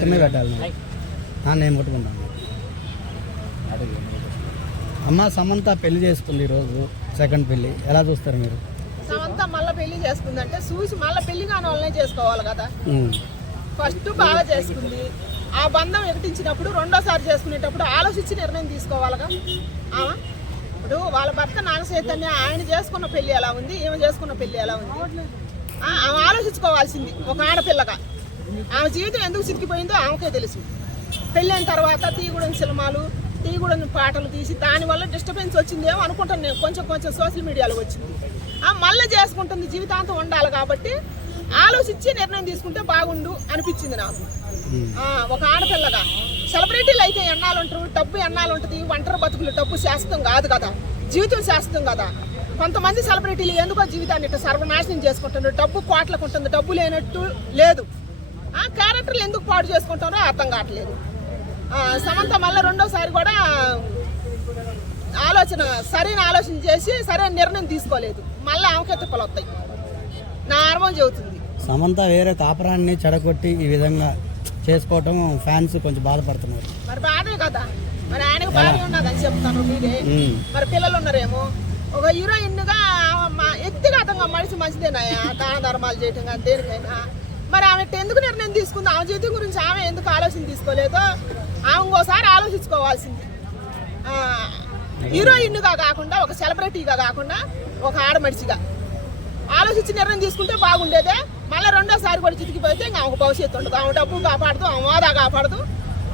కింద పెట్టాలి నేను కొట్టుకుంటాను. అమ్మ సమంత పెళ్లి చేసుకుంది ఈరోజు, సెకండ్ పెళ్లి, ఎలా చూస్తారు మీరు? సమంత మళ్ళీ పెళ్లి చేసుకుందంటే చూసి మళ్ళీ పెళ్లి కాని వాళ్ళనే చేసుకోవాలి కదా. ఫస్ట్ బాగా చేసుకుంది, ఆ బంధం ఎగటించినప్పుడు రెండోసారి చేసుకునేటప్పుడు ఆలోచించి నిర్ణయం తీసుకోవాలిగా. ఇప్పుడు వాళ్ళ భర్త నాగ చైతన్య ఆయన చేసుకున్న పెళ్లి ఎలా ఉంది, ఈమె చేసుకున్న పెళ్లి ఎలా ఉంది, ఆమె ఆలోచించుకోవాల్సింది. ఒక ఆడపిల్లగా ఆమె జీవితం ఎందుకు చిక్కిపోయిందో ఆమెకే తెలుసు. పెళ్ళైన తర్వాత తీయగూడని సినిమాలు, తీయగూడని పాటలు తీసి దానివల్ల డిస్టర్బెన్స్ వచ్చిందేమో అనుకుంటాను నేను. కొంచెం సోషల్ మీడియాలో వచ్చింది. మళ్ళీ చేసుకుంటుంది, జీవితాంతం ఉండాలి కాబట్టి ఆలోచించి నిర్ణయం తీసుకుంటే బాగుండు అనిపించింది నాకు. ఒక ఆడపిల్లగా సెలబ్రిటీలు అయితే ఎన్నాళ్ళు ఉంటారు, డబ్బు ఎన్నాళ్ళు ఉంటుంది, ఒంటరి బతుకులు డబ్బు శాశ్వతం కాదు కదా, జీవితం శాశ్వతం కదా. కొంతమంది సెలబ్రిటీలు ఎందుకో జీవితాన్ని ఇట్లా సర్వనాశనం చేసుకుంటున్నారు. డబ్బు కోట్లకు ఉంటుంది, డబ్బు లేనట్టు లేదు. క్యారెక్టర్లు ఎందుకు పాడు చేసుకుంటారో అర్థం కావట్లేదు. సమంత మళ్ళీ రెండోసారి కూడా సరైన ఆలోచన చేసి సరైన నిర్ణయం తీసుకోలేదు. మళ్ళీ ఆమెకే తిప్పలు వస్తాయి, నా అనుభవం చెబుతుంది. సమంత వేరే కాపురాన్ని చెడగొట్టి ఈ విధంగా చేసుకోవటం ఫ్యాన్స్ కొంచెం బాధపడుతున్నారు. మరి బాధే కదా, మరి ఆయనకు భార్య ఉన్నదని చెప్తాను మీరే, మరి పిల్లలు ఉన్నారేమో. ఒక హీరోయిన్గా వ్యక్తిగతంగా మనిషి మంచిదేనాయా, దాన ధర్మాలు చేయటం కానీ దేనికైనా. మరి ఆమె ఎందుకు నిర్ణయం తీసుకుంది, ఆమె జీవితం గురించి ఆమె ఎందుకు ఆలోచన తీసుకోలేదో ఆమె ఇంకోసారి ఆలోచించుకోవాల్సింది. హీరోయిన్గా కాకుండా, ఒక సెలబ్రిటీగా కాకుండా, ఒక ఆడమడిచిగా ఆలోచించి నిర్ణయం తీసుకుంటే బాగుండేదే. మళ్ళీ రెండోసారి కూడా చితికిపోతే ఇంకా ఆమెకు భవిష్యత్తు ఉండదు. ఆమె డబ్బు కాపాడదు, ఆమె హోదా కాపాడదు,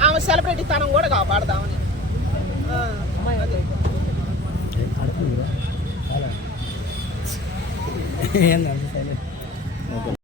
ఆమె సెలబ్రిటీ తనం కూడా కాపాడదామని.